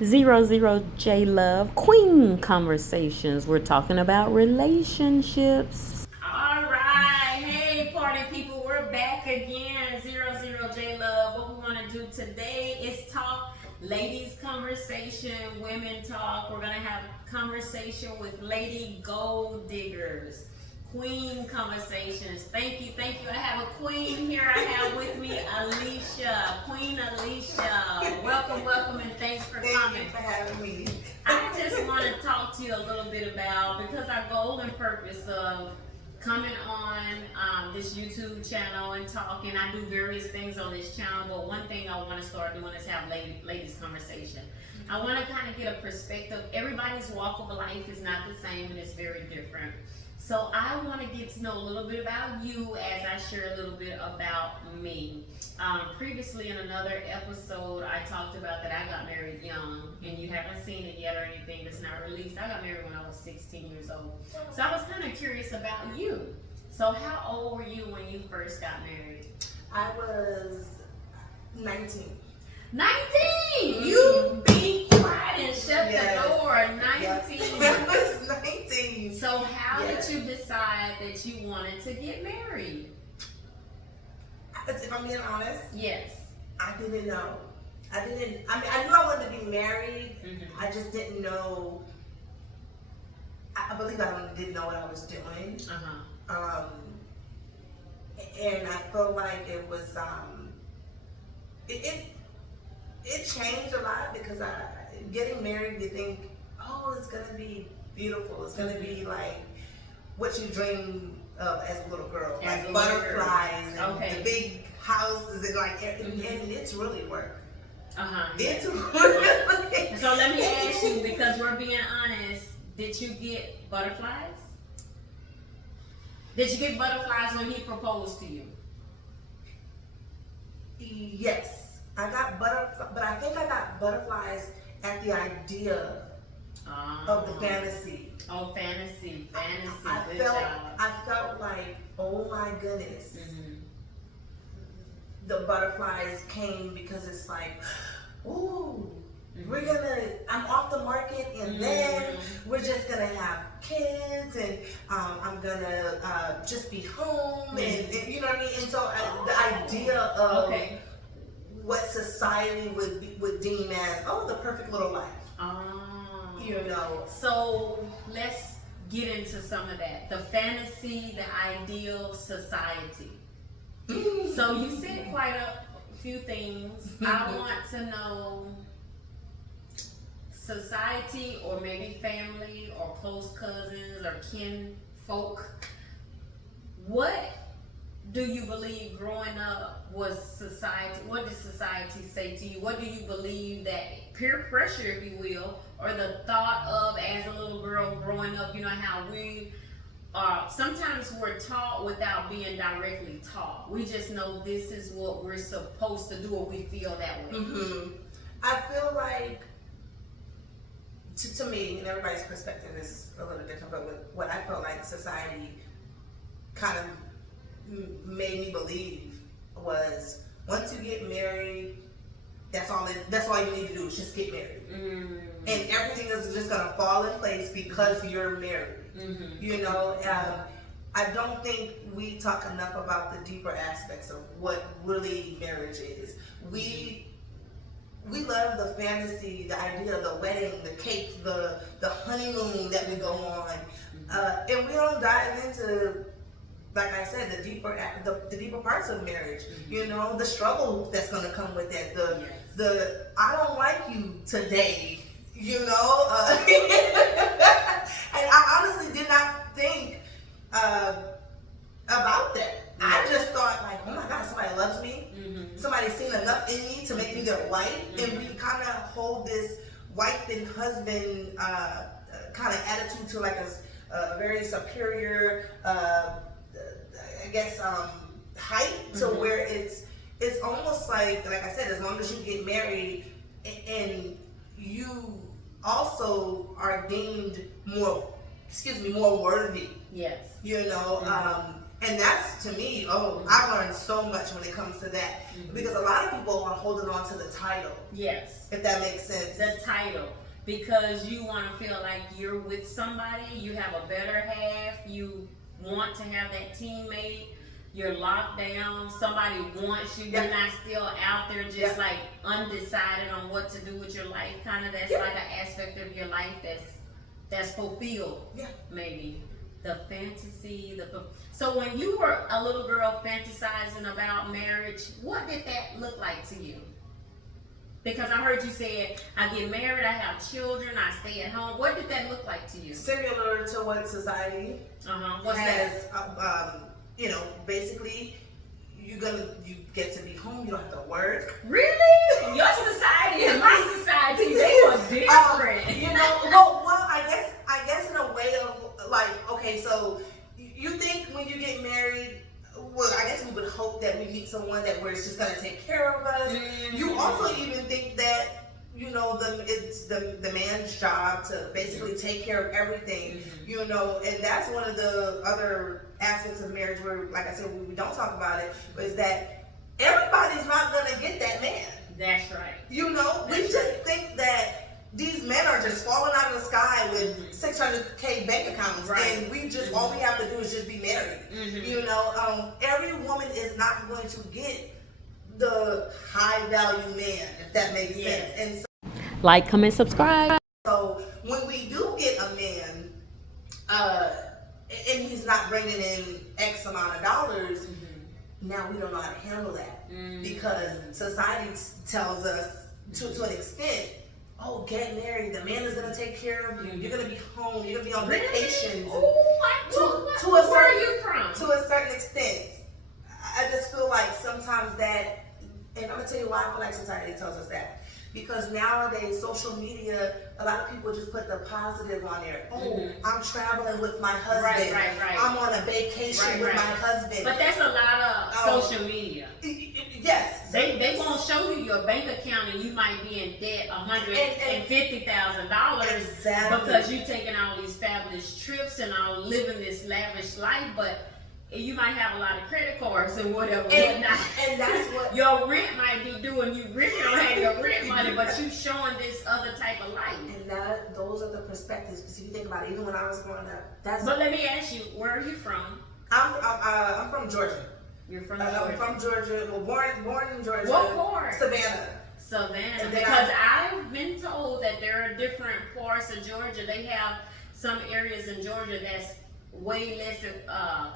00J Love Queen Conversations. We're talking about relationships. All right. Hey, party people. We're back again. 00J Love. What we want to do today is talk ladies' conversation, women talk. We're going to have conversation with lady gold diggers. Queen conversations. Thank you, thank you. I have a queen here. I have with me Alicia, Queen Alicia. Welcome, welcome, and thanks for coming. Thank you for having me. I just want to talk to you a little bit about, because our goal and purpose of coming on this YouTube channel and talking. I do various things on this channel, but one thing I want to start doing is have ladies conversation. I want to kind of get a perspective. Everybody's walk of life is not the same, and it's very different. So I want to get to know a little bit about you as I share a little bit about me. Previously in another episode, I talked about that I got married young, and you haven't seen it yet or anything that's not released. I got married when I was 16 years old. So I was kind of curious about you. So how old were you when you first got married? I was 19. 19! You be quiet and shut the door. 19. I was 19. So how did you decide that you wanted to get married? If I'm being honest, Yes. I didn't know. I mean, I knew I wanted to be married. Mm-hmm. I just didn't know. I believe I didn't know what I was doing. Uh-huh. And I felt like it was, it changed a lot because getting married, you think, oh, it's going to be beautiful. It's going to be like what you dream of as a little girl. As like a butterflies little girl. and the big houses and like, and it's really work. Uh-huh. It's really. So let me ask you, because we're being honest, did you get butterflies? Did you get butterflies when he proposed to you? Yes, I got butterflies, but I think I got butterflies at the idea of the fantasy. Oh, fantasy. I felt like, oh my goodness. Mm-hmm. The butterflies came because it's like, ooh, I'm off the market, and then we're just gonna have kids, and I'm gonna just be home, and you know what I mean? And so the idea of what society would deem as, oh, the perfect little life. You know. So let's get into some of that. The fantasy, the ideal society. So you said quite a few things. I want to know society, or maybe family or close cousins or kin folk. What do you believe growing up was society? What did society say to you? What do you believe that peer pressure, if you will, or the thought of as a little girl growing up, you know how we sometimes we're taught without being directly taught. We just know this is what we're supposed to do, or we feel that way. Mm-hmm. I feel like, to me, and everybody's perspective is a little different, but what I felt like society kind of made me believe was, once you get married, that's all you need to do is just get married. And everything is just gonna fall in place because you're married. You know, I don't think we talk enough about the deeper aspects of what really marriage is. We love the fantasy, the idea of the wedding, the cake, the honeymoon that we go on, and we don't dive into, like I said, the deeper parts of marriage. You know, the struggle that's gonna come with that. The I don't like you today. You know, and I honestly did not think about that. I just thought like, oh my God, somebody loves me. Somebody's seen enough in me to make me their wife, and we kind of hold this wife and husband kind of attitude to like a very superior, I guess, height to where it's almost like I said, as long as you get married and you also are deemed more worthy. Yes. You know, And that's, to me, I learned so much when it comes to that. Because a lot of people are holding on to the title. Yes. If that makes sense. The title. Because you want to feel like you're with somebody, you have a better half, you want to have that teammate, you're locked down, somebody wants you, you're not still out there just like undecided on what to do with your life. Kind of that's like an aspect of your life that's fulfilled. Yeah. Maybe. The fantasy, so when you were a little girl fantasizing about marriage, what did that look like to you? Because I heard you say, I get married, I have children, I stay at home. What did that look like to you? Similar to what society What's has, you know, basically, you get to be home, you don't have to work. Really? Your society and my society, they were different. You know, well, I guess in a way of like, okay, so you think when you get married, well, I guess we would hope that we meet someone that where it's just gonna take care of us. Mm-hmm. You also even think that, you know, it's the man's job to basically take care of everything, you know, and that's one of the other aspects of marriage where, like I said, we don't talk about it, is that everybody's not gonna get that man. That's right. You know, we just think that these men are just falling out of the sky with 600K bank accounts, and we just all we have to do is just be married. You know, every woman is not going to get the high value man, if that makes sense. And so, like, comment, subscribe. So when we do get a man, and he's not bringing in X amount of dollars, now we don't know how to handle that because society tells us to an extent. Oh, get married. The man is gonna take care of you. You're gonna be home. You're gonna be on vacations. Where are you from? To a certain extent, I just feel like sometimes that, and I'm gonna tell you why I feel like society tells us that. Because nowadays, social media, a lot of people just put the positive on there. Oh, I'm traveling with my husband. Right. I'm on a vacation with my husband. But that's a lot of social media. Yes. They won't show you your bank account and you might be in debt $150,000 because you're taking all these fabulous trips and all living this lavish life, but you might have a lot of credit cards and whatever. And that's what your rent might be doing. You really don't have your rent money, but you showing this other type of life. And those are the perspectives. Because if you think about it, even when I was growing up, But let me ask you, where are you from? I'm from Georgia. You're from Georgia. I'm from Georgia. Well, born in Georgia. What part? Savannah. Because I've been told that there are different parts of Georgia. They have some areas in Georgia that's way less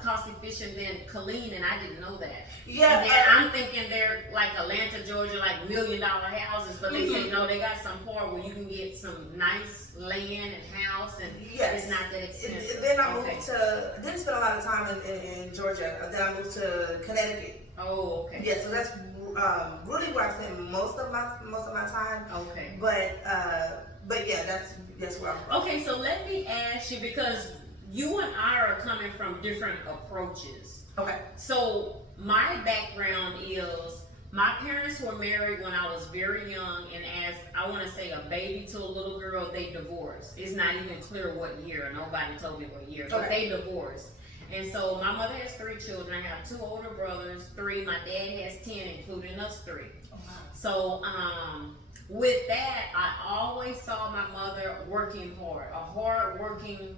cost efficient than Killeen, and I didn't know that. Yeah. And then I'm thinking they're like Atlanta, Georgia, like $1 million houses, but they say no, they got some part where you can get some nice land and house, and it's not that expensive. Then I moved to. Didn't spend a lot of time in Georgia. Then I moved to Connecticut. Oh, okay. Yeah, so that's really where I spend most of my time. Okay. But yeah, that's where I'm from. Okay, so let me ask you, because you and I are coming from different approaches. Okay. So my background is, my parents were married when I was very young, and as I want to say a baby to a little girl, they divorced. It's not even clear what year. Nobody told me what year, but they divorced. And so my mother has 3 children. I have 2 older brothers, 3. My dad has 10, including us 3. Oh, wow. So with that, I always saw my mother working hard, a hard-working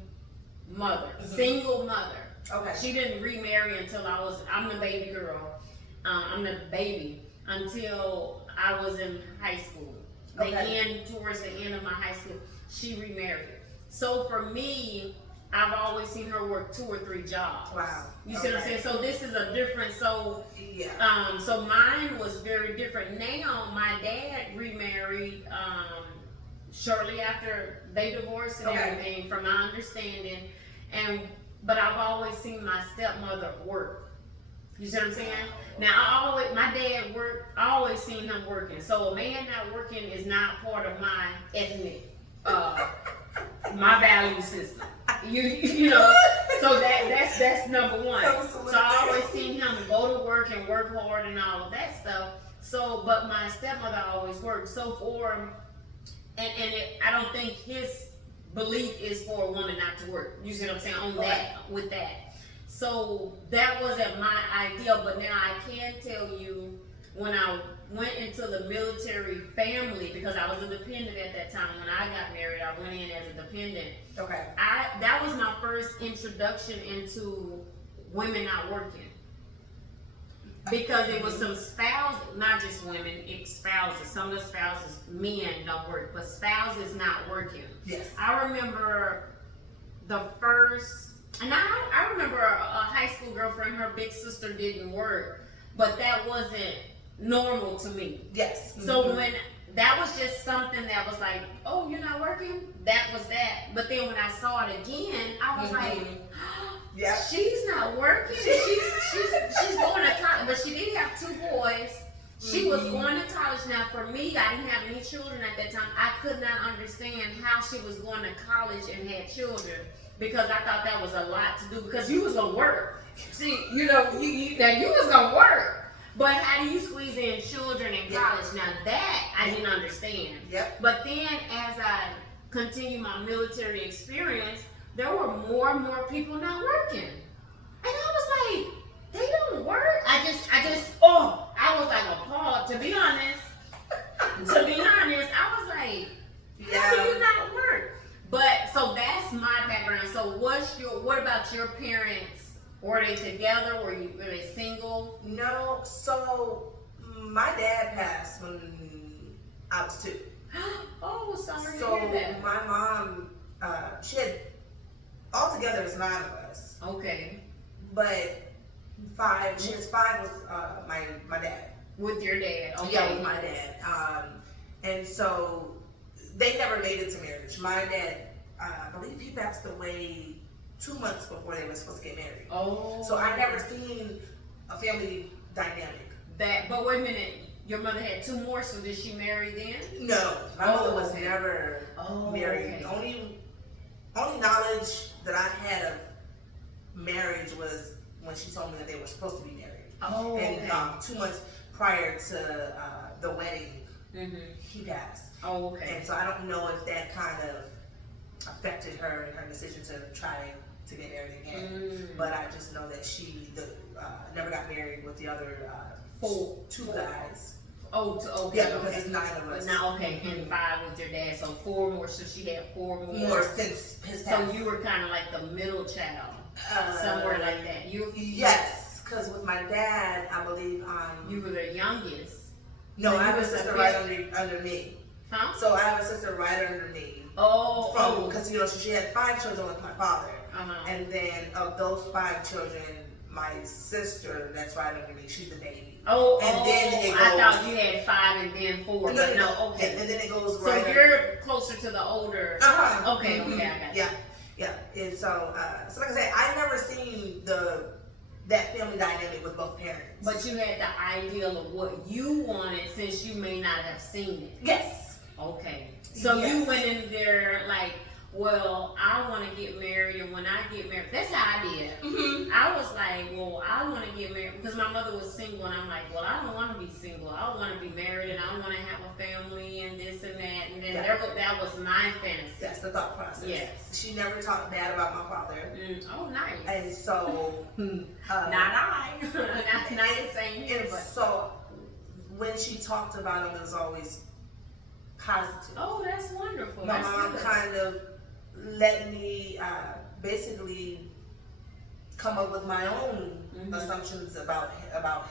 mother, single mother. Okay. She didn't remarry until I'm the baby girl. I'm the baby until I was in high school. Towards the end of my high school, she remarried. So for me, I've always seen her work 2 or 3 jobs. Wow. You see what I'm saying? So this is a different, so mine was very different. Now my dad remarried shortly after they divorced and everything, from my understanding. But I've always seen my stepmother work. You see what I'm saying? Now my dad worked. I always seen him working. So a man not working is not part of my ethnic, my value system. You know. So that's number one. Absolutely. So I always seen him go to work and work hard and all of that stuff. So, but my stepmother always worked. So I don't think his belief is for a woman not to work. You see what I'm saying? With that. So that wasn't my idea, but now I can tell you when I went into the military family, because I was a dependent at that time. When I got married, I went in as a dependent. Okay. That was my first introduction into women not working. Because it was some spouses, not just women, it's spouses. Some of the spouses, men don't work, but spouses not working. Yes. I remember the first, and I remember a high school girlfriend, her big sister didn't work, but that wasn't normal to me. Yes. So when that was just something that was like, oh, you're not working? That was that. But then when I saw it again, I was like, yeah, she's not working. She's going to college, but she did have 2 boys. She was going to college. Now for me, I didn't have any children at that time. I could not understand how she was going to college and had children, because I thought that was a lot to do, because you was gonna work. See, you was gonna work. But how do you squeeze in children in college? Now that I didn't understand. Yep. But then as I continued my military experience, there were more and more people not working. And I was like, they don't work? I was like appalled. To be honest, I was like, how do you not work? But so that's my background. So what about your parents? Were they together? Were they single? No. So my dad passed when I was 2. Oh, sorry So to hear that. my mom, she had, altogether it's 9 of us, Okay. but 5. She has 5 with my dad. With your dad. Okay. Yeah, with my dad. And so they never made it to marriage. My dad, I believe he passed away 2 months before they were supposed to get married. Oh. So I never seen a family dynamic. But wait a minute. Your mother had 2 more, so did she marry then? No, my mother was okay. never married. Okay. Only knowledge that I had of marriage was when she told me that they were supposed to be married. Oh, And okay. 2 months prior to the wedding, he passed. Oh, okay. And so I don't know if that kind of affected her and her decision to try to get married again. But I just know that she never got married with the other 2 guys. Oh, okay. Yeah, because it's 9 of us. Now, okay, and 5 with your dad, so 4 more. So she had 4 more. More since his So passing. you were kind of like the middle child, somewhere like that. Yes, because with my dad, I believe you were the youngest. no, so I have you a was the sister right fifth? under me. Huh? So I have a sister right under me. Oh, Because she had 5 children with my father, Uh-huh. and then of those 5 children, my sister that's right under me, she's the baby. And then it I goes- thought you had 5 and then 4. But no, okay. And then it goes So right. you're closer to the older. Uh-huh. Okay, okay, I got you. Yeah. And so, so like I said, I never seen that family dynamic with both parents. But you had the ideal of what you wanted, since you may not have seen it. Yes. Okay. So you Yes. went in there like, well, I want to get married, and when I get married, that's how I did. I was like, well, I want to get married, because my mother was single, and I'm like, well, I don't want to be single. I want to be married, and I want to have a family, and this and that. And then that was my fantasy. That's the thought process. Yes. She never talked bad about my father. Oh, nice. And so, not I. not the same here, and but. so when she talked about him, it was always positive. Oh, that's wonderful. My That's mom good. kind of let me basically come up with my own assumptions about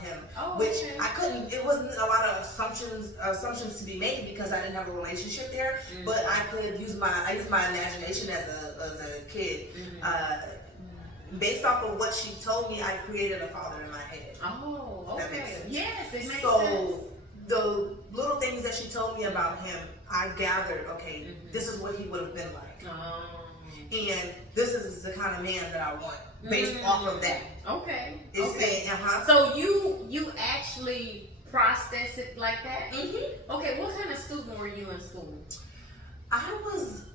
him, Oh, which okay. I couldn't. It wasn't a lot of assumptions to be made because I didn't have a relationship there. But I could use my imagination as a kid. Based off of what she told me, I created a father in my head. Oh, okay. That makes sense. Yes, it makes sense. So the little things that she told me about him, I gathered, okay, this is what he would have been like. And this is the kind of man that I want based off of that. Okay. Okay. So you actually process it like that? Okay, what kind of student were you in school? I was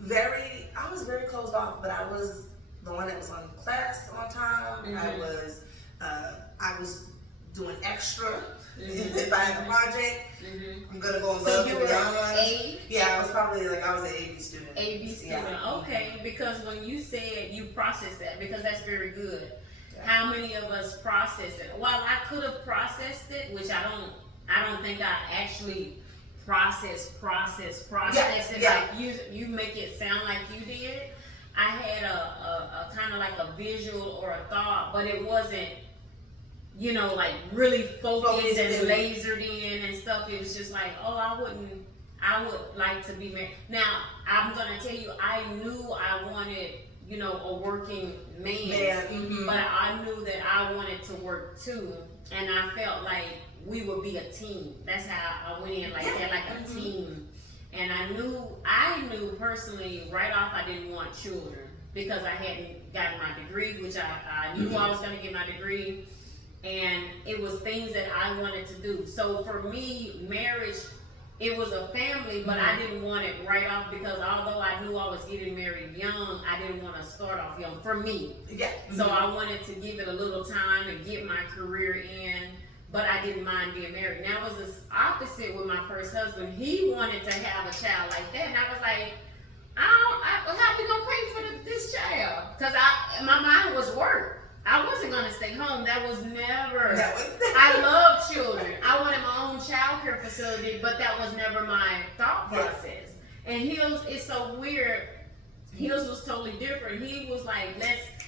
very closed off, but I was the one that was on class on time. I was doing extra. If I had a project, I'm gonna go above and beyond. A? Yeah, I was probably like I was an AB student. AB student. Yeah. Okay, because when you said you processed that, because that's very good. Yeah. How many of us process it? Well, I could have processed it, which I don't think I actually process it Yeah. like you make it sound like you did. I had a kind of like a visual or a thought, but it wasn't, you know, like really focused and lasered in and stuff. It was just like, oh, I would like to be married. Now, I'm gonna tell you, I knew I wanted, you know, a working man, Mm-hmm. but I knew that I wanted to work too, and I felt like we would be a team. That's how I went in like that, like a team. And I knew personally right off I didn't want children because I hadn't gotten my degree, which I knew I was gonna get my degree, and it was things that I wanted to do. So for me, marriage, it was a family, but I didn't want it right off because although I knew I was getting married young, I didn't want to start off young for me. Yeah. So I wanted to give it a little time and get my career in, but I didn't mind being married. Now it was the opposite with my first husband. He wanted to have a child like that, and I was like, how we gonna pay for this child? Because my mind was work. I wasn't gonna stay home. That was never. I love children. I wanted my own child care facility, but that was never my thought process. And Hills, it's so weird. Hills was totally different. He was like,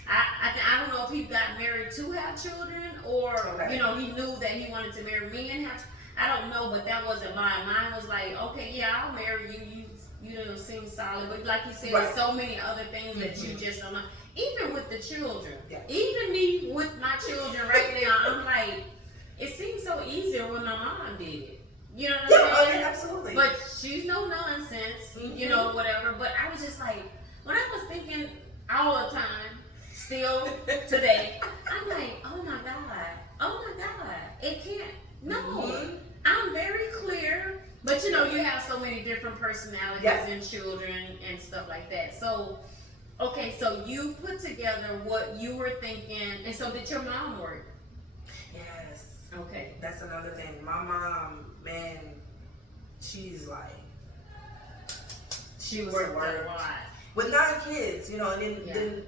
I don't know if he got married to have children or, you know, he knew that he wanted to marry me and have. I don't know, but that wasn't mine. Mine was like, okay, yeah, I'll marry you. You don't seem solid, but like you said, there's so many other things that you just don't know. Even with the children, even me with my children right now, I'm like, it seems so easier when my mom did it. You know what I'm saying? Yeah, absolutely. But she's no nonsense, you know, whatever. But I was just like, when I was thinking all the time, still today, I'm like, oh my God, it can't, no. I'm very clear, but you know, you have so many different personalities and children and stuff like that. So, okay, so you put together what you were thinking, and so did your mom work? Yes. Okay. That's another thing. My mom, man, she's like, She was worked a lot. with 9 kids, you know, and then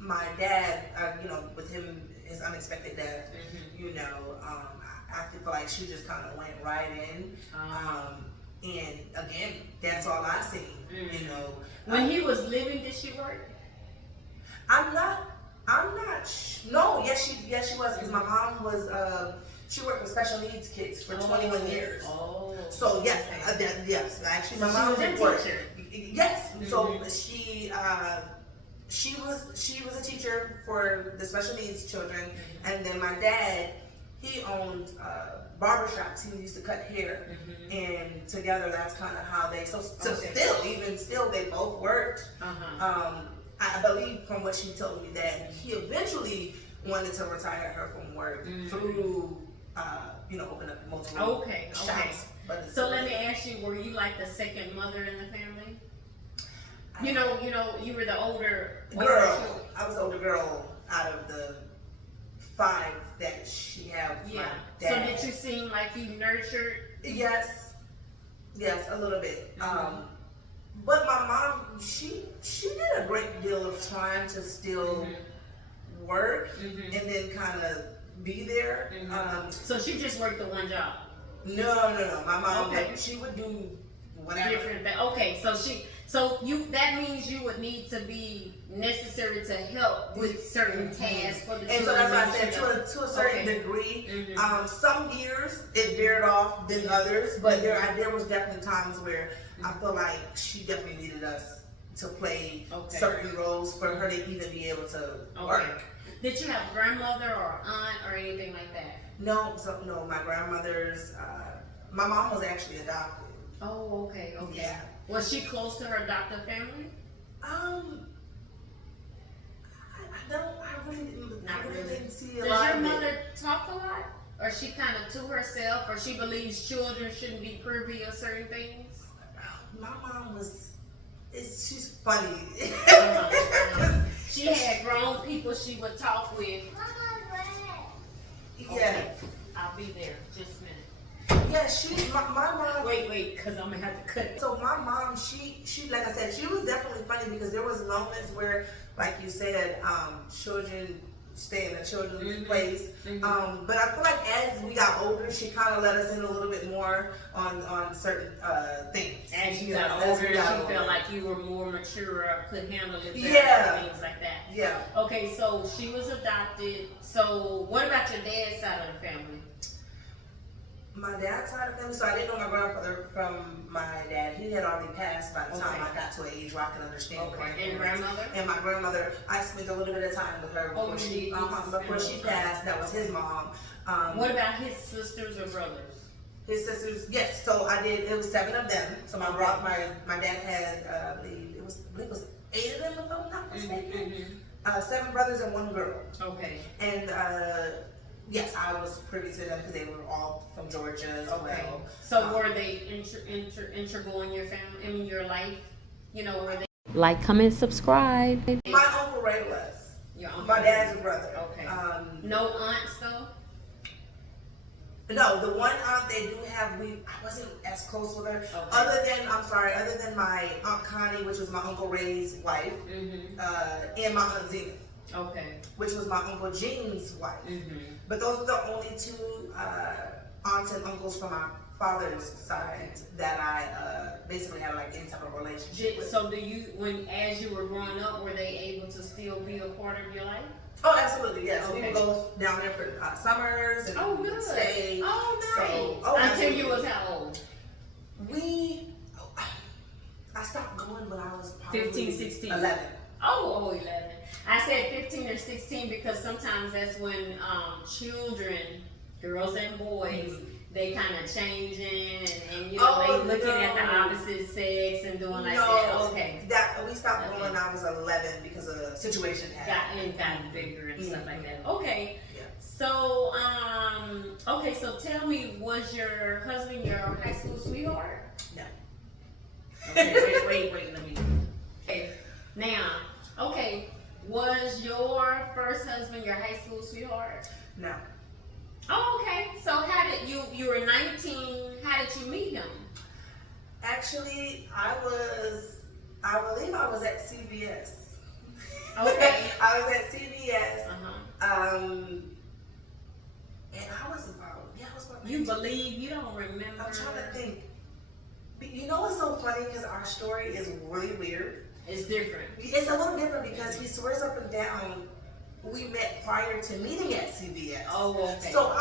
my dad, you know, with him, his unexpected death, you know, I feel like she just kind of went right in. And again, that's all I seen, you know. When he was living, did she work? No, yes she was, because my mom was, she worked with special needs kids for 21 years. Oh. So yes, yes, actually my mom did work. Yes, so she was a teacher for the special needs children, and then my dad, he owned barbershops. He used to cut hair, and together that's kind of how they. So still, they both worked. I believe from what she told me that he eventually wanted to retire her from work through, you know, open up multiple shops. But so let me ask you: were you like the second mother in the family? You know, you were the older girl. I was the older girl out of the 5 that she had with my dad. So did you seem like you nurtured? Yes, a little bit. But my mom, she did a great deal of trying to still work and then kind of be there. So she just worked the one job? No. My mom, she would do whatever. Different thing. Okay, that means you would need to be necessary to help with certain tasks for the children. And so that's why I said to a certain degree. Some years it veered off than others, but there was definitely times where I feel like she definitely needed us to play certain roles for her to even be able to work. Did you have grandmother or aunt or anything like that? No, my grandmother's, my mom was actually adopted. Oh, okay. Yeah. Was she close to her adopted family? I really didn't see a lot. Does your mother talk a lot? Or she kind of to herself, or she believes children shouldn't be privy of certain things? My mom she's funny. She had grown people she would talk with. Yeah. I'll be there. Just a minute. Yeah, my mom. Wait, cause I'm gonna have to cut. So my mom, she like I said, she was definitely funny because there was moments where, like you said, children stay in a children's place. But I feel like as we got older, she kind of let us in a little bit more on certain things. As you got older, she felt like you were more mature, or could handle it better, and things like that. Yeah. Okay, so she was adopted. So what about your dad's side of the family? My dad's side of the family, so I didn't know my grandfather from my dad. He had already passed by the time I got to an age where I could understand. Okay. And grandmother? And my grandmother, I spent a little bit of time with her before she passed. That was his mom. What about his sisters or brothers? His sisters, yes. So I did. It was 7 of them. So my dad had, I believe it was 8 of them, if I'm not mistaken. 7 brothers and 1 girl. Okay. And yes, I was privy to them because they were all from Georgia as well. So were they integral in your family, in your life? You know, were they? Like, comment, subscribe. My Uncle Ray was. Your uncle? My dad's brother. Okay. No aunts though? No, the one aunt they do have, I wasn't as close with her. Okay. Other than my Aunt Connie, which was my Uncle Ray's wife, and my Aunt Zena. Okay. Which was my Uncle Gene's wife. But those were the only 2 aunts and uncles from my father's side that I basically had like any type of relationship with. So as you were growing up, were they able to still be a part of your life? Oh, absolutely, yes. Okay. We would go down there for summers and we would stay. Oh, nice. So, until you was how old? I stopped going when I was probably 15, 16. 11. Oh, 11. I said 15 or 16 because sometimes that's when children, girls and boys, they kind of changing and you know, they looking at the opposite sex and doing like that. Okay. We stopped going when I was 11 because a situation happened. Gotten bigger and stuff like that. Okay. Yeah. So, okay, so tell me, was your husband your high school sweetheart? No. Okay, wait, let me. Okay. Now, okay, was your first husband your high school sweetheart? No. Oh, okay. So how did you were 19, how did you meet him? Actually, I believe I was at CVS. Okay. I was at CVS. And I was about 19. You believe, you don't remember? I'm trying to think. You know what's so funny? Because our story is really weird. It's different. It's a little different because he swears up and down we met prior to meeting at CVS. Oh, okay. So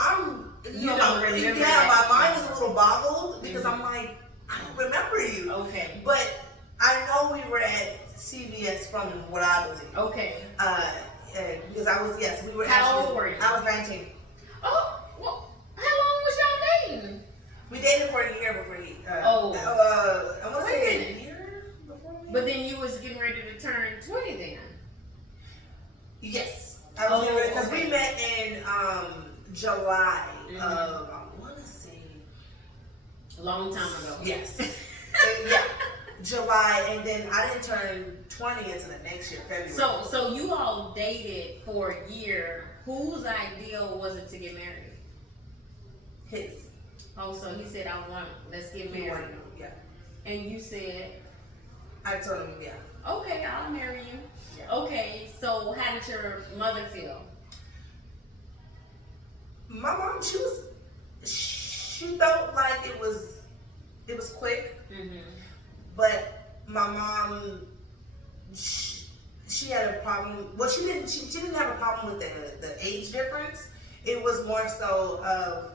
you don't remember. Yeah, my mind is a little boggled because I'm like, I don't remember you. Okay. But I know we were at CVS from what I believe. Okay. Because we were. How old were you? I was 19. Oh, well, how long was y'all dating? We dated for a year before he. I want to say a year before. But then you was getting ready to turn 20 then. Yes. Because we met in July of, I want to say. A long time ago. Yes. Yeah. July, and then I didn't turn 20 until the next year, February. So you all dated for a year. Whose ideal was it to get married? His. Oh, so he said, let's get married. Yeah. And you said? I told him, yeah. Okay, I'll marry you. Yeah. Okay, so how did your mother feel? My mom, she felt like it was quick, but my mom, she had a problem. Well, she didn't have a problem with the age difference. It was more so of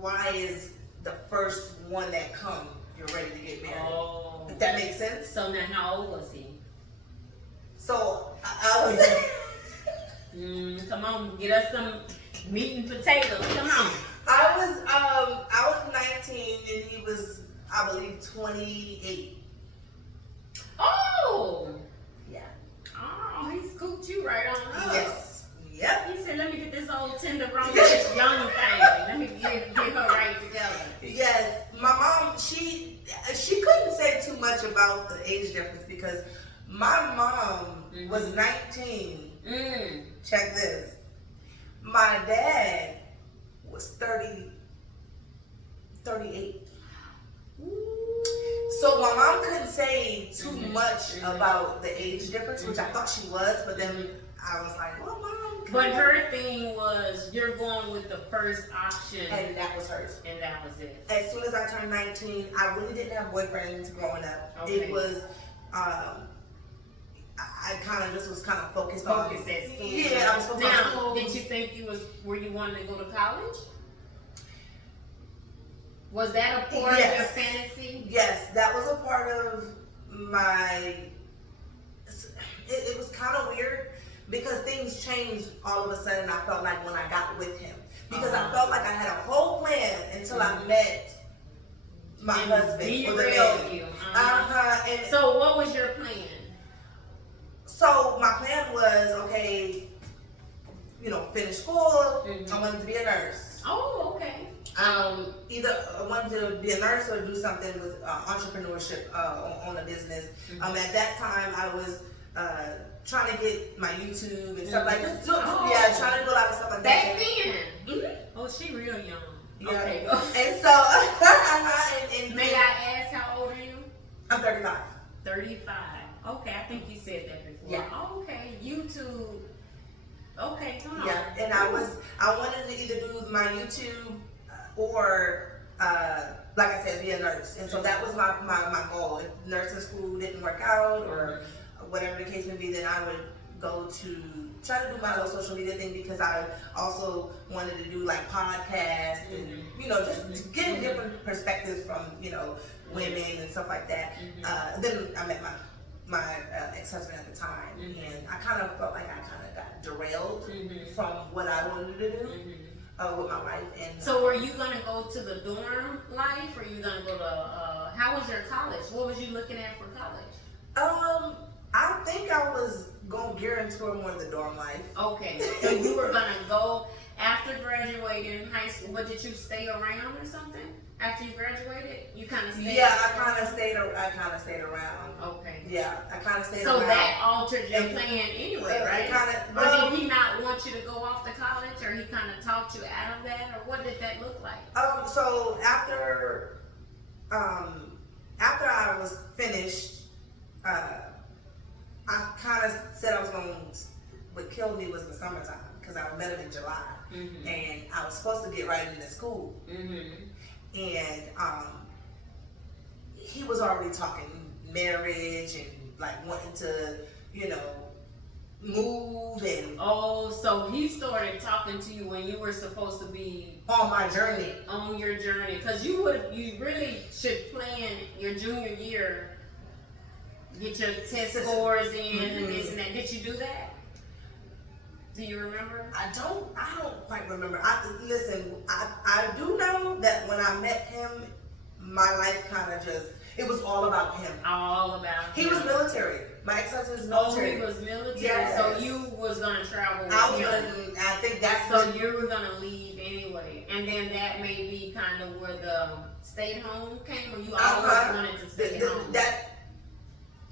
why is the first one that come you're ready to get married? Oh, if that makes sense. So now, how old was he? So I was. Come on, get us some meat and potatoes. Come on. I was 19 and he was, I believe, 28. Oh. Yeah. Oh, he scooped you right on up. Yes. Yep. He said, "Let me get this old tenderoni, this young thing. Let me get her right together." Yes. My mom, she couldn't say too much about the age difference because my mom was 19. Check this. My dad was 30 38. Ooh. So my mom couldn't say too Mhm. much Mhm. about the age difference, which I thought she was, but then I was like, well, mom. But her thing was, you're going with the first option, And that was hers. and that was it. As soon as I turned 19, I really didn't have boyfriends growing up. Okay. It was, I kind of just was kind of focused on. Focus at school. Yeah, I was focused on Now, school. did you think were you wanting to go to college? Was that a part of your Yes. fantasy? Yes, that was a part of my. It was kind of weird because things changed all of a sudden. I felt like when I got with him, because I felt like I had a whole plan until I met my husband or the Derailed man. you. And So what was your plan? so my plan was okay. Finish school. Mhm. I wanted to be a nurse. Oh, okay. Either I wanted to be a nurse or do something with entrepreneurship on a business. Mhm. At that time, I was trying to get my YouTube and stuff like that. Oh. Yeah, trying to do a lot of stuff like Back that. then. Mhm. Oh, she real young. Yeah. Okay. And so, and May I ask how old are you? I'm 35. 35. Okay, I think you said that before. Yeah. Oh, okay. YouTube. Okay, come on. Yeah, and I wanted to either do my YouTube or, like I said, be a nurse. And so that was my goal. If nursing school didn't work out or whatever the case may be, then I would go to try to do my little social media thing, because I also wanted to do like podcasts and, just getting different perspectives from, women and stuff like that. Then I met my ex-husband at the time, and I kind of felt like I kind of got derailed from what I wanted to do with my life. And So were you gonna go to the dorm life, or you gonna go to? How was your college? What was you looking at for college? I think I was gonna gear into more of the dorm life. Okay, so you were gonna go after graduating high school, but did you stay around or something after you graduated? You kind of stayed. Yeah, I kind of stayed around. Okay. Yeah, I kind of stayed So around. that altered your And- plan anyway, right? Kinda, Or did he not want you to go off to college, or he kind of talked you out of that, or what did that look like? So after I was finished, I kind of said I was going. What killed me was the summertime, because I met him in July, and I was supposed to get right into school, and he was already talking marriage and like wanting to, move and Oh, so he started talking to you when you were supposed to be on my journey. on your journey, because you really should plan your junior year, get your test scores in and this and that. Did you do that? Do you remember? I don't quite remember. I do know that when I met him, my life kind of it was all about him. All about He him. was military. My ex-husband was Oh, military. he was military. Yes. So you was gonna travel with I think that's So what. you were gonna leave anyway, and then that may be kind of where the stay at home came, or you always wanted to stay at home.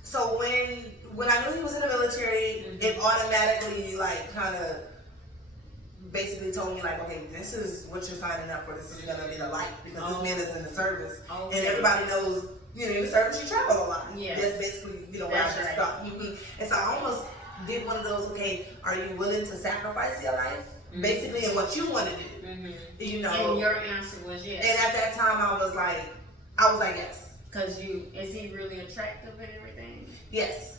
So when I knew he was in the military, it automatically like kind of basically told me like, okay, this is what you're signing up for. This is gonna be the life, because this man is in the service, Okay. and everybody knows. In the service you travel a lot. Yeah. That's basically where That's I just right. thought. And so I almost did one of those. Okay, are you willing to sacrifice your life, basically, and what you want to do? And your answer was yes. And at that time, I was like yes. Cause is he really attractive and everything? Yes.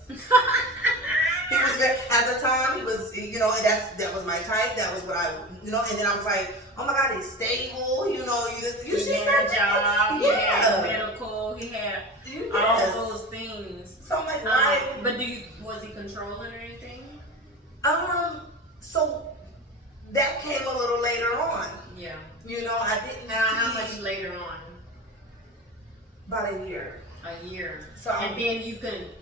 He was at the time. He was, that was my type. That was what I, And then I was like, oh my God, he's stable. You should He had a job. He had medical. He had Yes. all those things. So I'm like, why? But was he controlling or anything? So that came a little later on. Yeah. I didn't. How see much later on? About a year. A year. So and then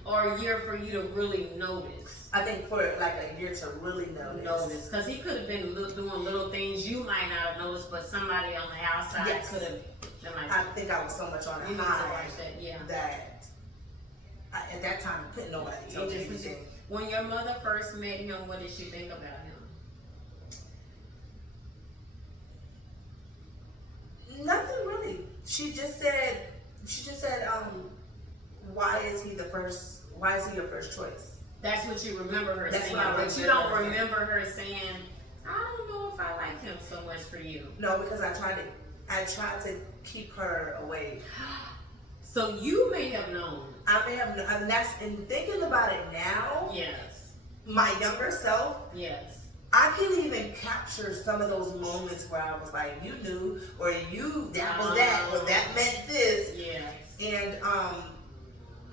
or a year for you to really notice. I think for like a year to really notice. Because he could have been doing little things you might not have noticed, but somebody on the outside Yes. could have been like, I think I was so much on you a need to high watch that. Yeah. that at that time couldn't nobody tell me anything. When your mother first met him, what did she think about him? Nothing really. She just said, why is he your first choice? That's what you remember her That's saying, what I but you remember don't her saying. remember her saying, I don't know if I like him so much for you. No, because I tried to keep her away. So you may have known. I may have, and thinking about it now, Yes. my younger self, Yes. I can even capture some of those moments where I was like, you knew, or that was that, or that meant this. Yes. And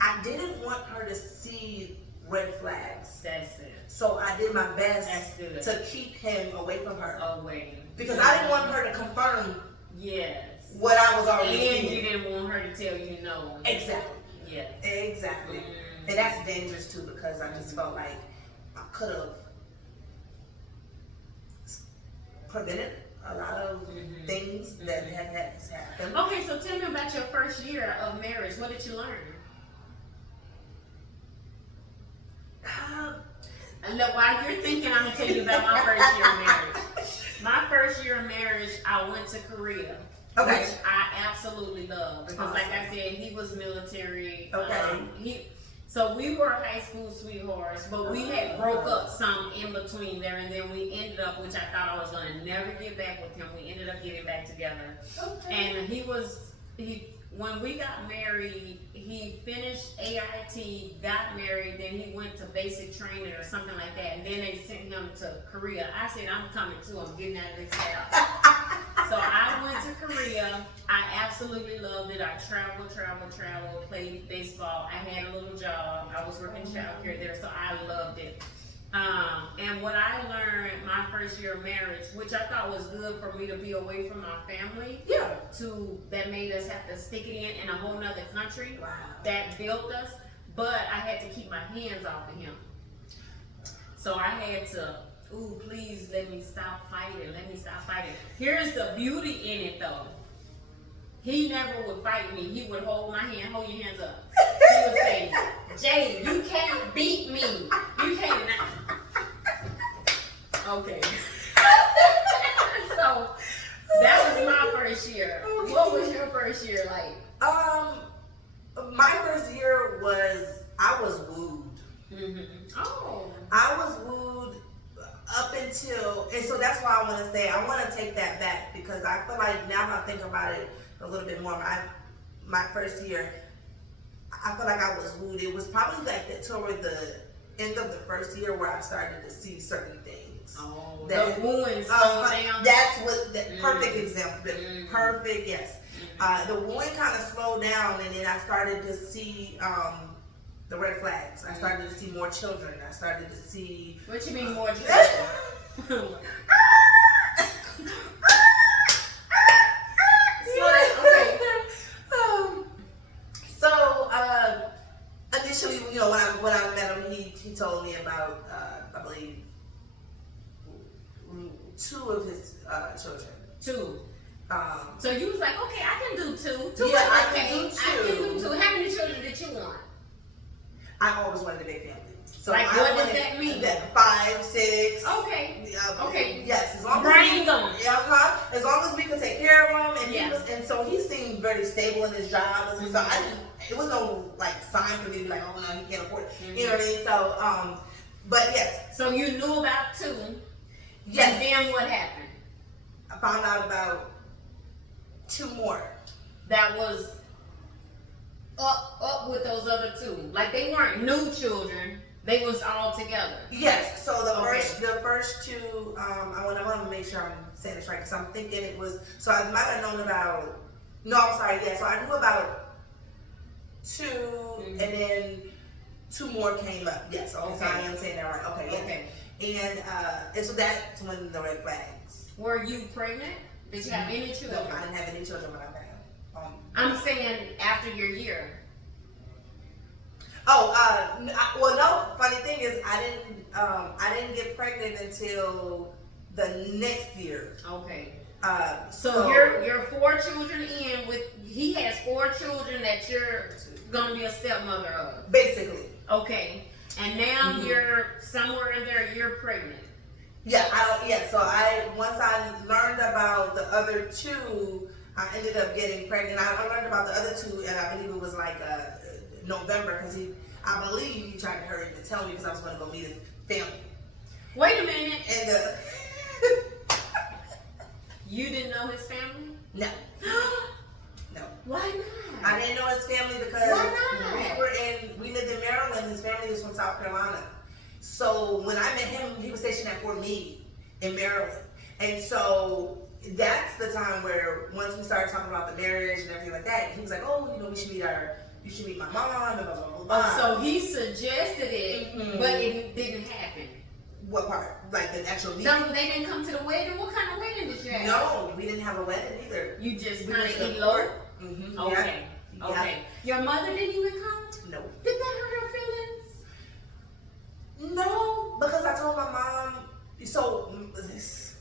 I didn't want her to see red flags. That's it. So I did my best That's good. to keep him away from her. Away. Because I didn't want her to confirm Yes. what I was already And seeing. you didn't want her to tell you no. Exactly. Yeah. Exactly. And that's dangerous too, because I just felt like I could have prevented a lot of things that had happened. Okay, so tell me about your first year of marriage. What did you learn? And look, while you're thinking, I'm gonna tell you about my first year of marriage. My first year of marriage, I went to Korea. Okay. Which I absolutely love because, like I said, he was military. Okay. So we were high school sweethearts, but we had broke up some in between there, and then we ended up, which I thought I was gonna never get back with him. We ended up getting back together, and when we got married, he finished AIT, got married, then he went to basic training or something like that, and then they sent him to Korea. I said, I'm coming too. I'm getting out of this house. So I went to Korea. I absolutely loved it. I traveled, played baseball. I had a little job. I was working childcare there, so I loved it. And what I learned my first year of marriage, which I thought was good for me to be away from my family, that made us have to stick it in a whole nother country. Wow. That built us, but I had to keep my hands off of him. So I had to, please let me stop fighting. Here's the beauty in it though. He never would fight me. He would hold my hand, hold your hands up. He would say, Jay, you can't beat me. You can't. Okay. So that was my first year. Okay. What was your first year like? My first year I was wooed. Mm-hmm. Oh. I was wooed up until, and so that's why I want to take that back, because I feel like now I think about it a little bit more. My first year, I feel like I was wooed. It was probably like toward the end of the first year where I started to see certain things. Oh, that, the wooing slowed down. That's what the perfect example. Perfect, yes. The wooing kind of slowed down, and then I started to see the red flags. I started to see more children. I started to see. What you mean more children? Initially, when I met him, he told me about I believe 2 of his children. 2. So you was like, okay, I can do 2. 2 Yeah, I okay. can do 2. I can do 2. How many children did you want? I always wanted a big family. So like, what does that mean? 5, 6. Okay. Okay. Yes, as long as as long as we could take care of him, and yes. and so he seemed very stable in his job. And so it was no like sign for me to be like, oh no, he can't afford it. You know what I mean? So, but yes. So you knew about 2. Yes. And then what happened? I found out about 2 more. That was up with those other 2. Like they weren't new children. They was all together. Yes. So the first 2, I want to make sure I'm saying this right, because I'm thinking it was. So I might have known about. No, I'm sorry. Yeah. So I knew about 2, and then 2 more came up. Yes. Okay. So I am saying that right. Okay. Yes. Okay. And so that's when the red flags. Were you pregnant? Did you have any children? No, I didn't have any children when I met him. I'm saying after your year. Well, no. Funny thing is, I didn't get pregnant until the next year. Okay. So you're 4 children in with. He has 4 children that you're gonna be a stepmother of. Basically. Okay. And now you're somewhere in there. You're pregnant. Yeah. So once I learned about the other 2, I ended up getting pregnant. I learned about the other two, and I believe it was like November, because I believe he tried to hurry to tell me because I was going to go meet his family. Wait a minute. And You didn't know his family? no. No. Why not? I didn't know his family because Why not? we lived in Maryland. His family was from South Carolina. So when I met him, he was stationed at Fort Meade in Maryland. And so that's the time where once we started talking about the marriage and everything like that, he was like, oh, you know, you should meet my mom and blah, blah, blah, blah. So he suggested it, Mhm. but it didn't happen. What part? Like the actual meeting? No, they didn't come to the wedding? What kind of wedding did you have? No, we didn't have a wedding either. You just We kind went of to the eloped? court. Mm-hmm. Okay. Yeah. Okay. Your mother didn't even come? No. Did that hurt her feelings? No, because I told my mom. So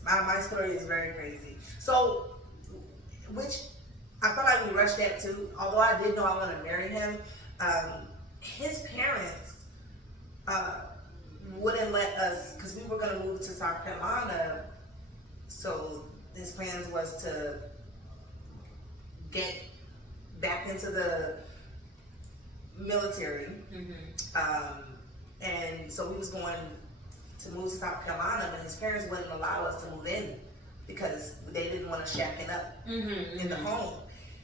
my story is very crazy. So, which I felt like we rushed that too. Although I did know I want to marry him, his parents wouldn't let us, because we were going to move to South Carolina. So his plans was to get back into the military. Mm-hmm. And so we was going to move to South Carolina, but his parents wouldn't allow us to move in because they didn't want us shacking up Mm-hmm. in the home.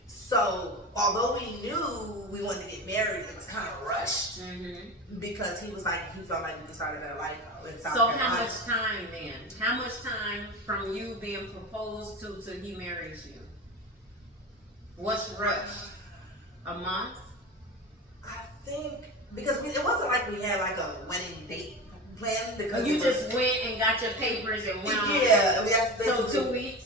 So although we knew we wanted to get married, it was kind of rushed Mm-hmm. because he was like, he felt like we could start a better life in South So Carolina. how much time then? How much time from you being proposed to he marries you? What's rush? A month? I think, because it wasn't like we had like a wedding date planned, because You it was- just went and got your papers and went on. yeah, that's So basically 2 weeks?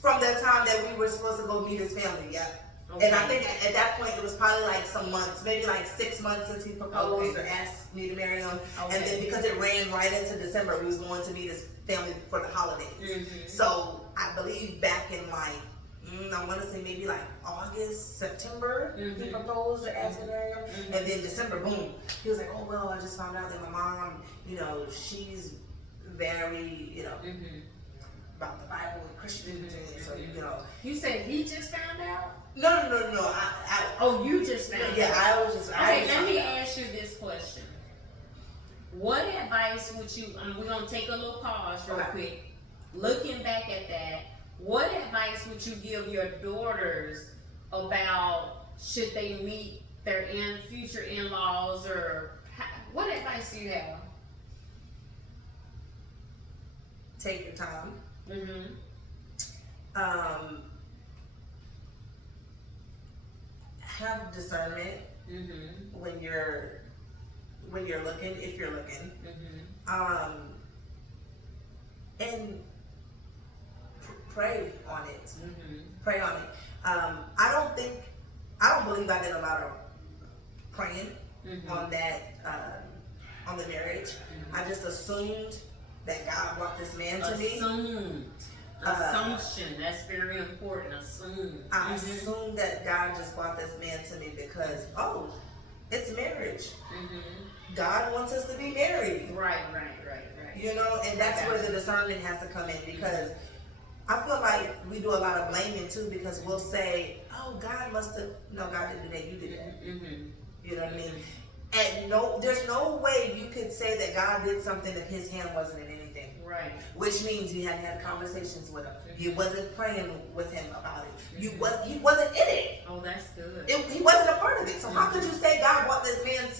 from the time that we were supposed to go meet his family. Yeah. Okay. And I think at that point it was probably like some months, maybe like 6 months since he proposed Okay. or asked me to marry him. Okay. And then because it ran right into December, we was going to meet his family for the holidays. Mhm. So I believe back in like, I want to say maybe like August, September, he Mhm. proposed or asked me to marry him. Mhm. And then December, boom, he was like, oh, well, I just found out that my mom, you know, she's very, you know, Mm-hmm. about the Bible and Christianity. Mhm. So, you know, You said he just found out? no. Oh, you just found Yeah, out. I was just. Okay, let me ask you this question. What advice would you, we're going to take a little pause real Okay. quick. Looking back at that, what advice would you give your daughters about should they meet their future in-laws, or what advice do you have? Take your time. Mm-hmm. Have discernment Mm-hmm. when you're looking, if you're looking. Mm-hmm. And pray on it. Mm-hmm. Pray on it. I don't believe I did a lot of praying Mm-hmm. on that, on the marriage. Mhm. I just assumed that God brought this man to me. Assumed. Assumption, that's very important. Assume. I assumed that God just brought this man to me because, oh, it's marriage. Mm-hmm. God wants us to be married. Right. You know, and that's where the discernment has to come in, because I feel like we do a lot of blaming too, because we'll say, oh, God must have, no, God didn't do that, you did that. Mm-hmm. You know what I mean? And there's no way you could say that God did something if his hand wasn't in anything. Right. Which means you hadn't had conversations with him. You wasn't praying with him about it. He wasn't in it. Oh, that's good. He wasn't a part of it. So how could you say God brought this man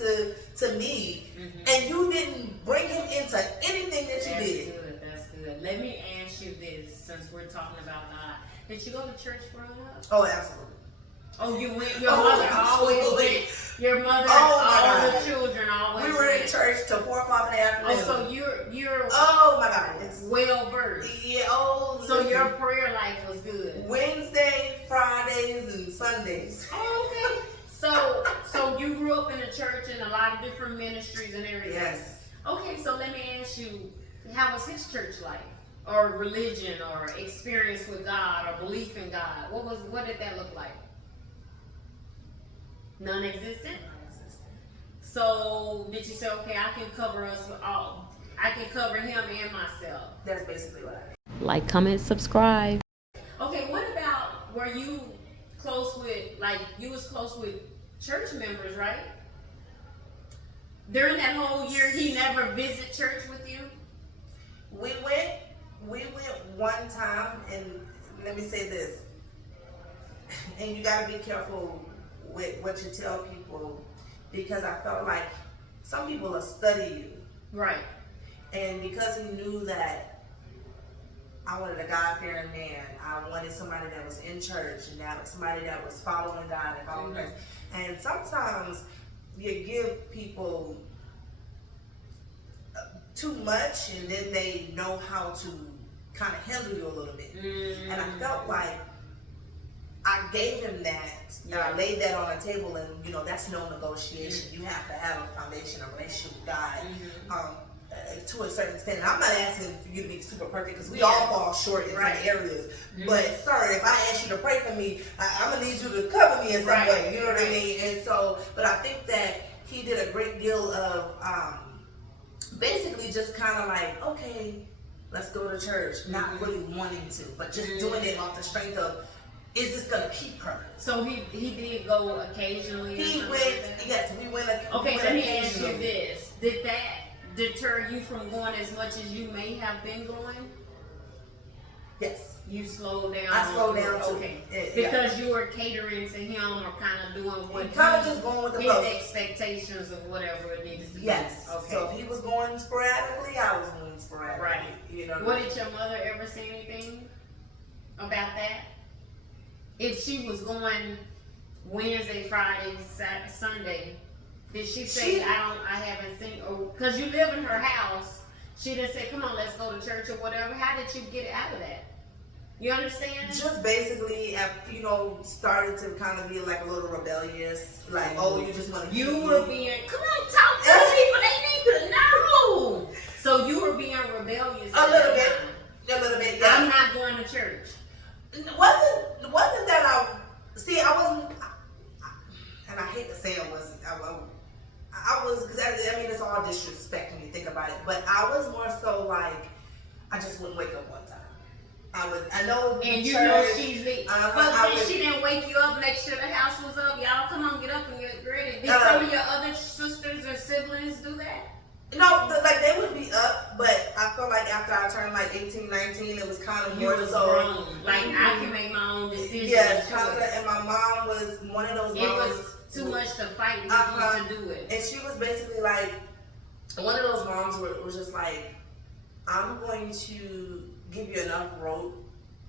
to me, and you didn't bring him into anything that you did? That's good. Let me ask you this, since we're talking about God. Did you go to church growing up? Oh, absolutely. Oh, you went. Your mother always absolutely. went. Your mother, Oh, my all God. the children always. We were in went. church till 4 o'clock in the afternoon. Oh, so you're Oh my God, yes. well versed. Yeah. Oh. So listen. your prayer life was good. Wednesday, Fridays, and Sundays. Oh, okay. So you grew up in a church and a lot of different ministries and everything. Yes. Okay, so let me ask you, how was his church life, or religion, or experience with God, or belief in God? What did that look like? Non-existent. So did you say, okay, I can cover us all? I can cover him and myself. That's basically what I did. Like, comment, subscribe. Okay, what about you close with, like, you was close with church members, right? During that whole year, he never visit church with you? We went one time, and let me say this, and you gotta be careful with what you tell people, because I felt like some people will study you. Right. And because he knew that I wanted a God-fearing man, I wanted somebody that was in church, and that was somebody that was following God and following Christ. And sometimes you give people too much, and then they know how to kind of handle you a little bit. And I felt like I gave him that, and I laid that on the table, and that's no negotiation. You have to have a foundation, a relationship with God, to a certain extent. And I'm not asking for you to be super perfect, because we all fall short in some areas. But sir, if I ask you to pray for me, I'm gonna need you to cover me in some way. You know what I mean? And so, but I think that he did a great deal of basically just kind of like, okay, let's go to church, not really wanting to, but just doing it off the strength of, is this gonna keep her? So he did go occasionally? He went, yes, we went. Okay, let me ask you this. Did that deter you from going as much as you may have been going? Yes. You slowed down? I slowed down too. Okay. Because you were catering to him, or kind of doing what kind of just going with the flow. His expectations of whatever it needed to be. Yes. Okay. So if he was going sporadically, I was going sporadically. Right. What did your mother ever say anything about that? If she was going Wednesday, Friday, Saturday, Sunday, did she say, I haven't seen, or because you live in her house, she didn't say, come on, let's go to church or whatever? How did you get out of that? You understand? Just basically, started to kind of be like a little rebellious. Like, oh, you just want to. You were being, come on, talk to people, they need to know. So you were being rebellious. A little bit, yeah. I'm not going to church. Wasn't that I wasn't, and I hate to say it wasn't, I was, because I mean, it's all disrespect when you think about it, but I was more so like, I just wouldn't wake up one time. I know. And you church, know she's late. But then she didn't wake you up, make sure the house was up. Y'all, come on, get up and get ready. Did some of your other sisters or siblings do that? No, like they would be up, but I feel like after I turned like 18, 19, it was kind of more so. Grown. Like I can make my own decisions. Yes, and my mom was one of those. It was too much to fight with you to do it. And she was basically like one of those moms where it was just like, I'm going to give you enough rope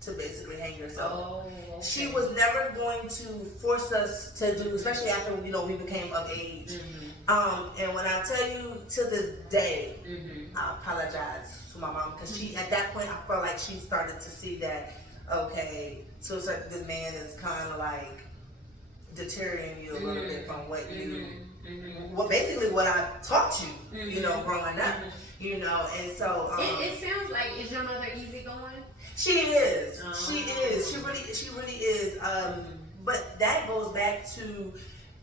to basically hang yourself. Oh, okay. She was never going to force us to do, especially after we became of age. And when I tell you to this day, I apologize to my mom, because she, at that point, I felt like she started to see that, okay, so it's like this man is kind of like deteriorating you a little bit from what you, basically what I taught you, growing up, and so. It sounds like, is your mother easygoing? She is. She is. She really is. But that goes back to,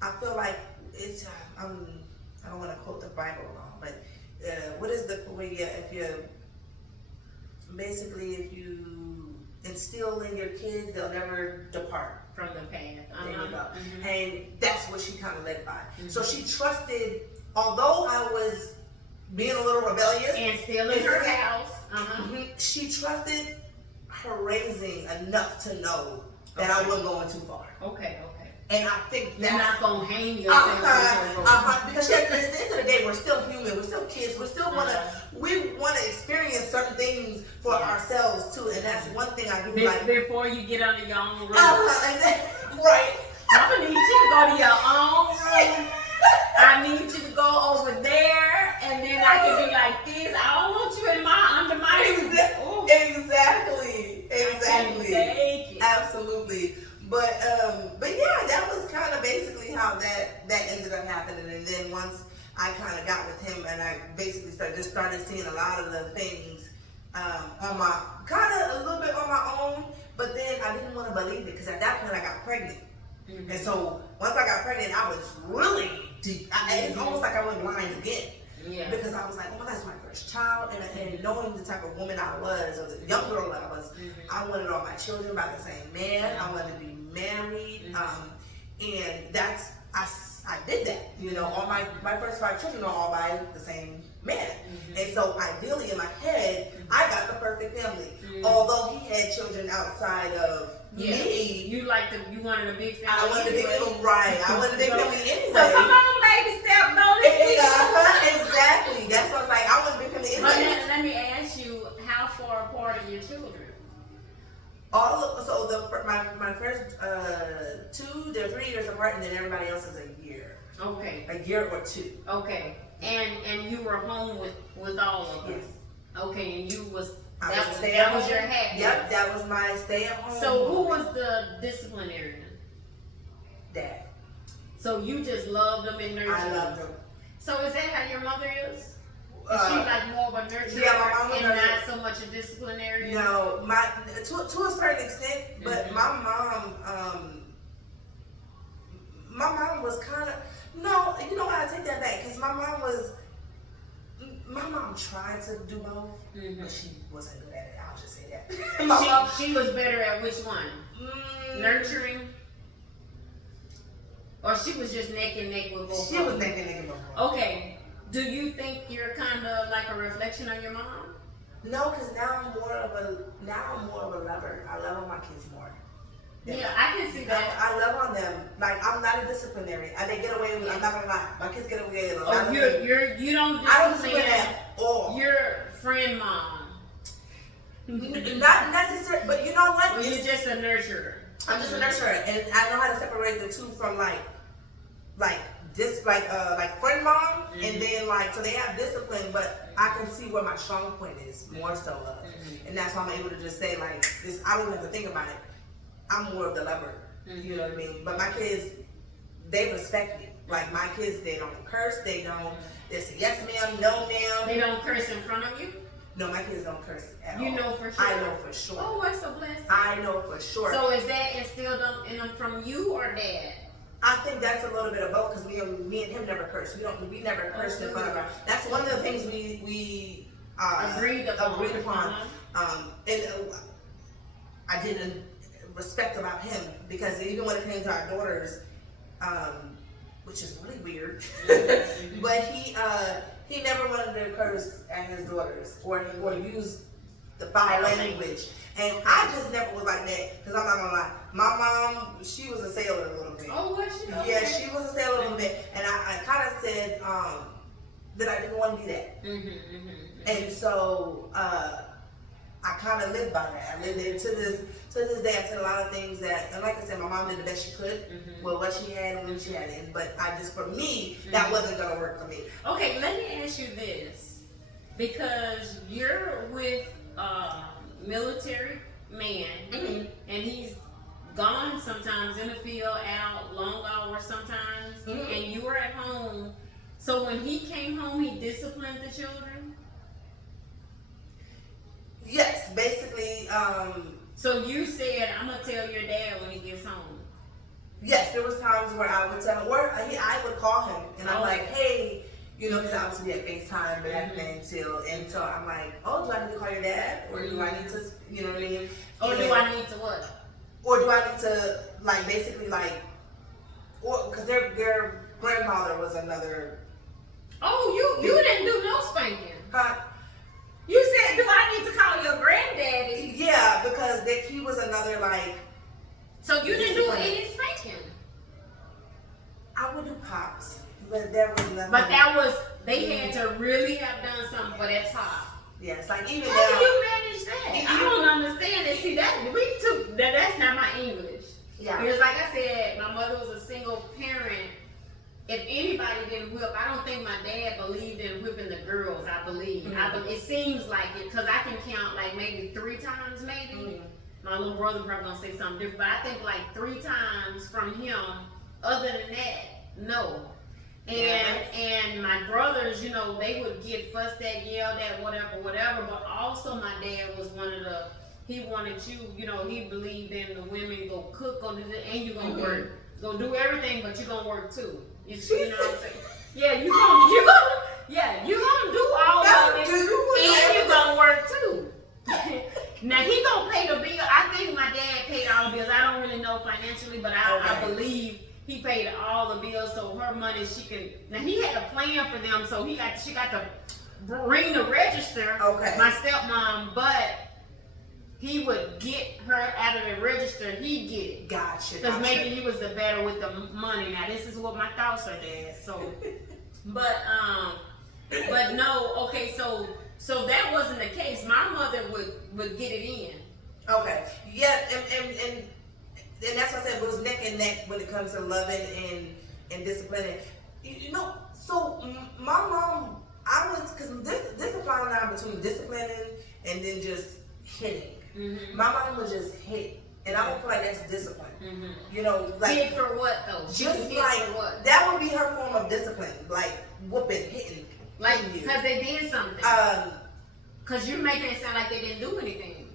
I feel like it's, I don't want to quote the Bible wrong, but what is the way if you instill in your kids, they'll never depart from the path. There you go. And that's what she kind of led by. So she trusted, although I was being a little rebellious and still in her house, she trusted her raising enough to know that I wasn't going too far. Okay. And I think that's you're not gonna hang yourself. Because at the end of the day, we're still human. We're still kids. We still wanna experience certain things for ourselves too. And that's one thing I do like. Before you get under your own roof. Right. I'm gonna need you to go to your own room. I need you to go over there, and then I can be like this. I don't want you under my Exactly. Absolutely. But yeah, that was kind of basically how that ended up happening. And then once I kind of got with him, and I basically started seeing a lot of the things on my, kind of a little bit on my own. But then I didn't want to believe it, because at that point I got pregnant. And so once I got pregnant, I was really deep. It's almost like I went blind again. Yeah. Because I was like, oh my God, it's my first child, and knowing the type of woman I was, or the young girl that I was, I wanted all my children by the same man. I wanted to be married, and that's I did that. You know, all my first 5 children are all by the same man, and so ideally in my head, I got the perfect family. Although he had children outside of me, you wanted a big family. I wanted a big family, right? I wanted a big family anyway. So come on, baby, step on it. Exactly. That's what I was like. I want a big family anyway. But let me ask you, how far apart are your children? My first 2, they're 3 years apart, and then everybody else is a year. Okay. A year or 2. Okay. And you were home with all of them. Yes. Okay, and that was your happy. Yep, that was my stay at home. So who was the disciplinarian? Dad. So you just loved them and nurtured them. I loved them. So is that how your mother is? Is she like more of a nurturer my mom and not so much a disciplinarian? No, to a certain extent, but my mom was kind of, no, you know what, I take that back, because my mom tried to do both, but she wasn't good at it, I'll just say that. She was better at which one? Nurturing? Or she was just neck and neck with both? She was neck and neck with both. Okay. Do you think you're kind of like a reflection of your mom? No, because now I'm more of a lover. I love on my kids more. Yeah, I can see that. I love on them. Like, I'm not a disciplinary. They get away with. I'm not gonna lie. My kids get away with a lot of things. You don't. I don't discipline at all. You're friend mom. Not necessarily, but you know what? Well, you're just a nurturer. I'm just a nurturer, and I know how to separate the two from like friend mom, and then so they have discipline, but I can see where my strong point is more so of, and that's why I'm able to just say like this. I don't even have to think about it. I'm more of the lover, you know what I mean? But my kids, they respect me. Like my kids, they don't curse. They say yes ma'am, no ma'am. They don't curse in front of you. No, my kids don't curse at all. You know for sure. I know for sure. Oh, that's a blessing. I know for sure. So is that instilled in them from you or dad? I think that's a little bit of both, because me and him never curse. We never cursed in front of our. That's one of the things we agreed upon. And I didn't respect about him, because even when it came to our daughters, which is really weird, but he never wanted to curse at his daughters or use the foul language. And I just never was like that, because I'm not gonna lie. My mom, she was a sailor a little bit. Oh, was she? Okay. Yeah, she was a sailor a little bit. And I kind of said that I didn't want to be that. And so I kind of lived by that. I lived it to this day. I said a lot of things that, and like I said, my mom did the best she could with what she had and when she had it. But for me, that wasn't gonna work for me. Okay, let me ask you this, because you're with military man, and he's gone sometimes in the field, out long hours sometimes, and you were at home. So when he came home, he disciplined the children? Yes, basically. So you said, I'm gonna tell your dad when he gets home. Yes, there was times where I would tell him, or I would call him, and I'm like, hey, you know, because obviously we had FaceTime back then too, and so I'm like, oh, do I need to call your dad, or do I need to, you know what I mean? Or do I need to what? Or do I need to or because their grandfather was another. Oh, you didn't do no spanking. Huh? You said, do I need to call your granddaddy? Yeah, because he was another So you didn't do any spanking? I would do pops, but there was nothing. But they had to really have done something for that pop. Yes, even how do you manage that? I don't understand it. See, that's not my English. Yeah. Because like I said, my mother was a single parent. If anybody didn't whip, I don't think my dad believed in whipping the girls. I believe. It seems like it, because I can count maybe 3 times, maybe. My little brother probably gonna say something different, but I think 3 times from him. Other than that, no. And my brothers, they would get fussed at, yelled at, whatever. But also my dad was one of the. He wanted you, he believed in the women go cook, go do this, and you gonna work, go do everything, but you gonna work too. You know what I'm saying? Yeah, you gonna Yeah, you gonna do all Now, of it, do you and you gonna work too. Now he gonna pay the bill. I think my dad paid all the bills. I don't really know financially, but I believe he paid all the bills. So her money, she can. Now he had a plan for them, so she got to ring the register. Okay. My stepmom, but he would get her out of the register. He'd get it. Gotcha. Because maybe he was the better with the money. Now this is what my thoughts are, Dad. So, but no. Okay, so that wasn't the case. My mother would get it in. Okay. Yeah, and that's what I said. It was neck and neck when it comes to loving and disciplining. You know, so my mom, because there's a fine line between disciplining and then just hitting. Mm-hmm. My mom would just hit, and I don't feel like that's discipline. Mm-hmm. You know, like hit for what though? Just like what? That would be her form of discipline, like whooping, hitting, like because they did something. Because you're making it sound like they didn't do anything.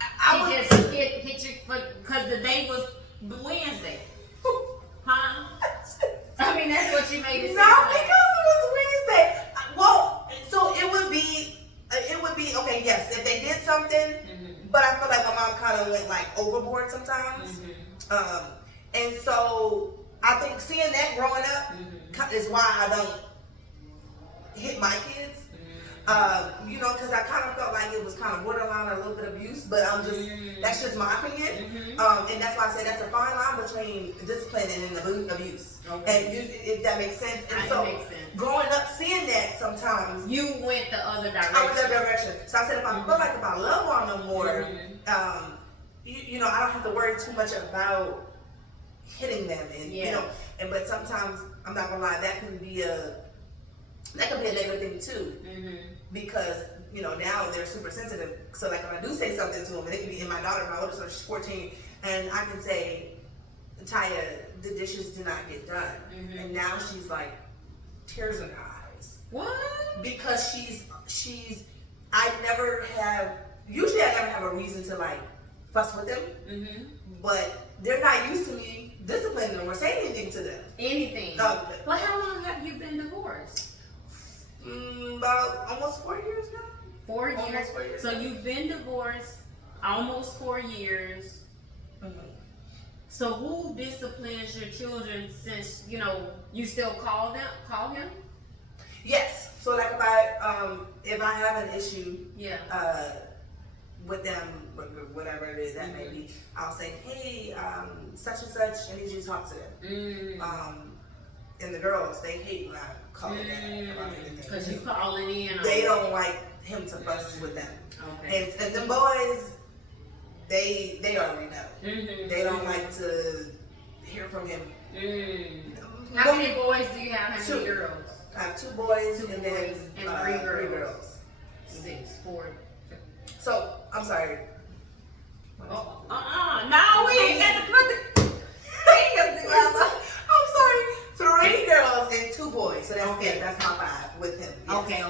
I just hit you because the day was Wednesday, huh? I mean that's what you made it sound like. No, because it was Wednesday. Well, so it would be okay. Yes, if they did something. Mm-hmm. But I feel like my mom kind of went like overboard sometimes. Mm-hmm. And so I think seeing that growing up is why I don't hit my kids. You know, because I kind of felt like it was kind of borderline a little bit of abuse, but that's just my opinion. And that's why I say that's a fine line between discipline and abuse. Okay. And if that makes sense. And so makes sense. Growing up seeing that sometimes. You went the other direction. I went that direction. So I said if I feel like if I love one more, you know, I don't have to worry too much about hitting them. And you know, but sometimes I'm not gonna lie, that can be a negative thing too. Because, you know, now they're super sensitive. So like if I do say something to them, and it can be in my oldest daughter, she's 14, and I can say, Taya, the dishes did not get done. And now she's like tears in her eyes. What? Because I never have a reason to like fuss with them. But they're not used to me disciplining them or saying anything to them. Anything. Well, how long have you been divorced? About almost 4 years now. 4 years. 4 years. So you've been divorced almost 4 years. So who disciplines your children since, you know, you still call him? Yes. So like if I have an issue with them, whatever it is that may be, I'll say, hey, such and such, I need you to talk to them. And the girls, they hate when I call them about anything. Because you calling in. They don't like him to fuss with them. Okay. And the boys, they already know. They don't like to hear from him. How many boys do you have? How many girls? I have 2 boys and then 3 girls. 6, 4. So, I'm sorry. No, we ain't got to put the fingers together. I'm sorry. 3 girls and 2 boys. So that's it. That's my 5 with him. Yes. Okay.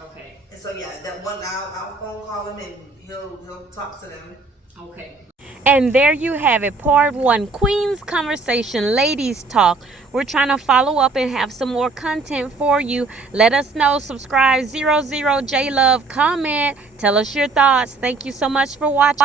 Okay. And so yeah, that one I'll phone call him and he'll talk to them. Okay. And there you have it, part 1, Queen's Conversation, Ladies Talk. We're trying to follow up and have some more content for you. Let us know, subscribe, 00J Love, comment, tell us your thoughts. Thank you so much for watching.